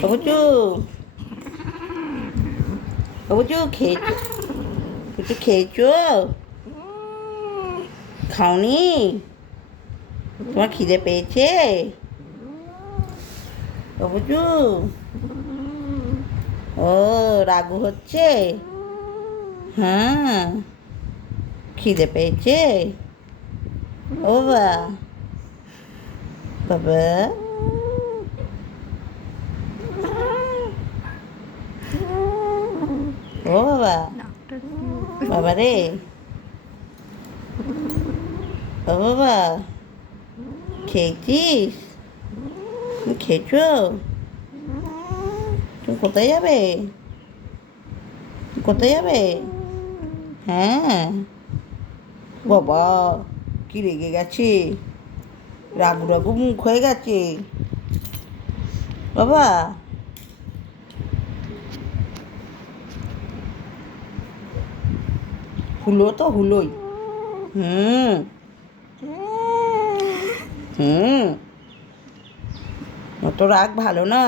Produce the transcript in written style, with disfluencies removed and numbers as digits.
বাবুচু, বাবুচু খেয়েছো? কিছু খেয়েছো? খাওনি? তোমার খিদে পেয়েছে? বাবুচু, ও রাগু হচ্ছে? হ্যাঁ, খিদে পেয়েছে? ও বাবা, বাবা, ও বাবা, বাবা রে, ও বাবা, খেয়েছিস? তুমি খেয়েছো? তুমি কোথায় যাবে? কোথায় যাবে? হ্যাঁ, বাবা, কি রেগে গেছে? রাগু রাগু মুখ হয়ে গেছে বাবা। হুলো তো হুলোই। হুম, হুম, অত রাগ ভালো না।